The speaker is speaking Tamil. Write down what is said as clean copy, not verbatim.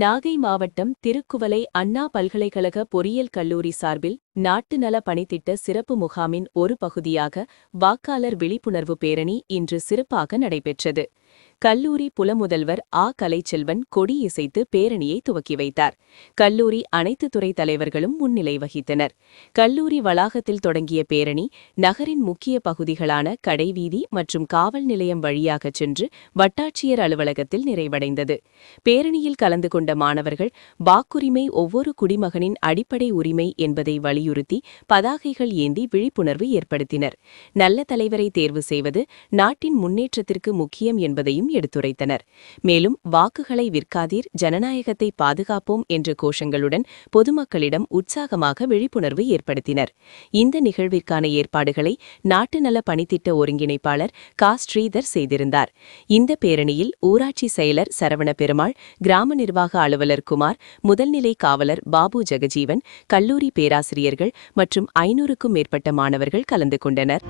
நாகை மாவட்டம் திருக்குவளை அண்ணா பல்கலைக்கழக பொறியியல் கல்லூரி சார்பில் நாட்டு நல பணித்திட்ட சிறப்பு முகாமின் ஒரு பகுதியாக வாக்காளர் விழிப்புணர்வு பேரணி இன்று சிறப்பாக நடைபெற்றது. கல்லூரி புலமுதல்வர் கலைச்செல்வன் கொடி இசைத்து பேரணியை துவக்கி வைத்தார். கல்லூரி அனைத்து துறை தலைவர்களும் முன்னிலை வகித்தனர். கல்லூரி வளாகத்தில் தொடங்கிய பேரணி நகரின் முக்கிய பகுதிகளான கடைவீதி மற்றும் காவல் நிலையம் வழியாகச் சென்று வட்டாட்சியர் அலுவலகத்தில் நிறைவடைந்தது. பேரணியில் கலந்து கொண்ட மாணவர்கள் வாக்குரிமை ஒவ்வொரு குடிமகனின் அடிப்படை உரிமை என்பதை வலியுறுத்தி பதாகைகள் ஏந்தி விழிப்புணர்வு ஏற்படுத்தினர். நல்ல தலைவரை தேர்வு செய்வது நாட்டின் முன்னேற்றத்திற்கு முக்கியம் என்பதையும் எடுத்துரைத்தனர். மேலும் வாக்குகளை விற்காதீர், ஜனநாயகத்தை பாதுகாப்போம் என்ற கோஷங்களுடன் பொதுமக்களிடம் உற்சாகமாக விழிப்புணர்வு ஏற்படுத்தினர். இந்த நிகழ்விற்கான ஏற்பாடுகளை நாட்டு நல பணித்திட்ட ஒருங்கிணைப்பாளர் ஸ்ரீதர் செய்திருந்தார். இந்த பேரணியில் ஊராட்சி செயலர் சரவண பெருமாள், கிராம நிர்வாக அலுவலர் குமார், முதல்நிலை காவலர் பாபு ஜெகஜீவன், கல்லூரி பேராசிரியர்கள் மற்றும் 500க்கும் மேற்பட்ட மாணவர்கள் கலந்து கொண்டனர்.